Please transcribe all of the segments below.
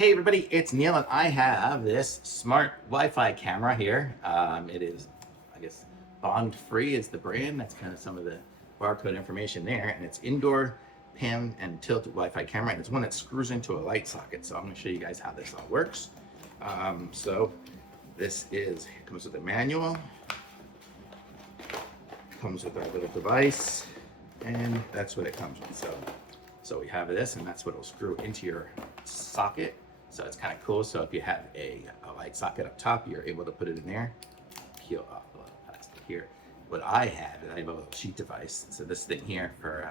Hey everybody, it's Neil and I have this smart Wi-Fi camera here. It is, I guess, BondFree is the brand. That's kind of some of the barcode information there. And it's indoor pan and tilt Wi-Fi camera. And it's one that screws into a light socket. So I'm going to show you guys how this all works. So this comes with a manual, comes with our little device, and that's what it comes with. So we have this, and that's what will screw into your socket. So it's kind of cool. So if you have a light socket up top, you're able to put it in there. Peel off the little plastic here. What I have a little sheet device. So this thing here for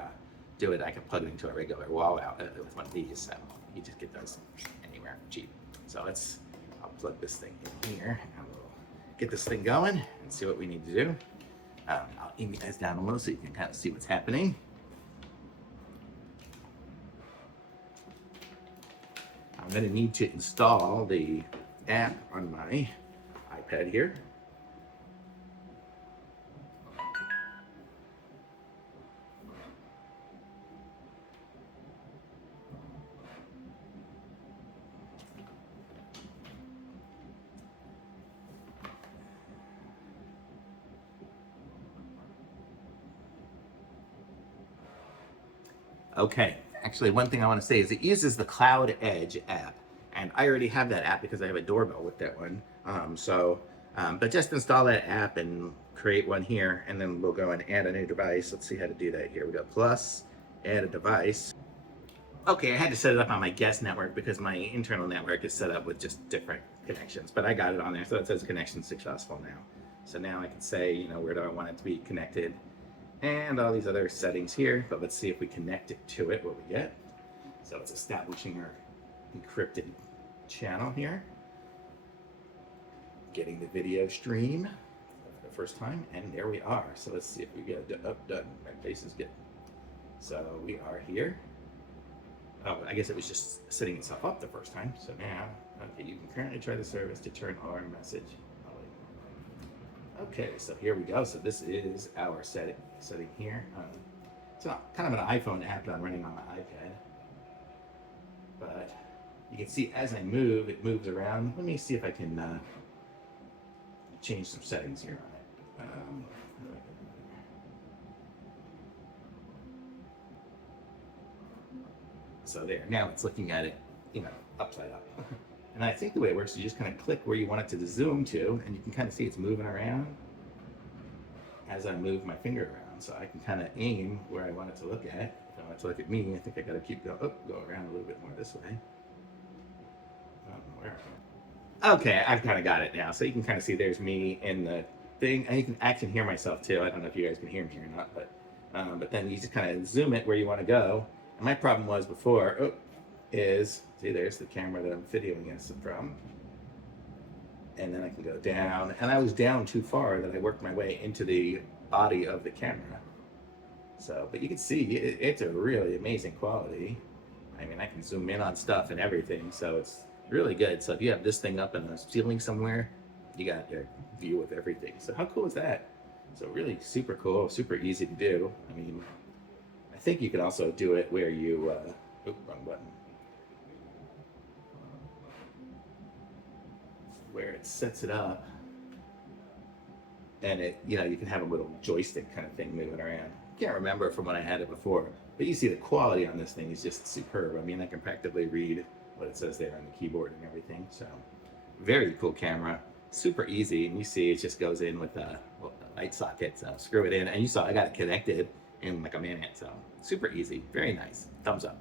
I can plug it into a regular wall outlet with one of these. So you just get those anywhere cheap. So I'll plug this thing in here, and we'll get this thing going and see what we need to do. I'll aim you guys down a little so you can kind of see what's happening. I'm going to need to install the app on my iPad here. Okay, actually one thing I want to say is it uses the Cloud Edge app, and I already have that app because I have a doorbell with that one. But just install that app and create one here, and then we'll go and add a new device. Let's see how to do that here. We go plus, add a device. Okay, I had to set it up on my guest network because my internal network is set up with just different connections, but I got it on there, so it says connection successful now. So now I can say, where do I want it to be connected? And all these other settings here, but let's see if we connect it to it, what we get. So it's establishing our encrypted channel here. Getting the video stream for the first time, and there we are. So let's see if we get it up, done. My face is good. So we are here. Oh, I guess it was just setting itself up the first time. So now, okay, you can currently try the service to turn on message. Okay, so here we go. So this is our setting here. It's kind of an iPhone app that I'm running on my iPad. But you can see as I move, it moves around. Let me see if I can change some settings here on it. So there, now it's looking at it, upside up. And I think the way it works is you just kind of click where you want it to zoom to, and you can kind of see it's moving around as I move my finger around. So I can kind of aim where I want it to look at. If I want it to look at me, I think I got to keep going around a little bit more this way. Okay, I've kind of got it now. So you can kind of see there's me in the thing, and I can hear myself too. I don't know if you guys can hear me or not, but then you just kind of zoom it where you want to go. And my problem was before, see, there's the camera that I'm videoing this from. And then I can go down. And I was down too far that I worked my way into the body of the camera. So, but you can see it's a really amazing quality. I mean, I can zoom in on stuff and everything. So it's really good. So if you have this thing up in the ceiling somewhere, you got your view of everything. So how cool is that? So really super cool, super easy to do. I mean, I think you can also do it where you, wrong button. Where it sets it up, and you can have a little joystick kind of thing moving around. Can't remember from when I had it before, but you see the quality on this thing is just superb. I mean, I can practically read what it says there on the keyboard and everything. So very cool camera, super easy, and you see it just goes in with a light socket. So screw it in, and you saw I got it connected in like a minute. So super easy, very nice. Thumbs up.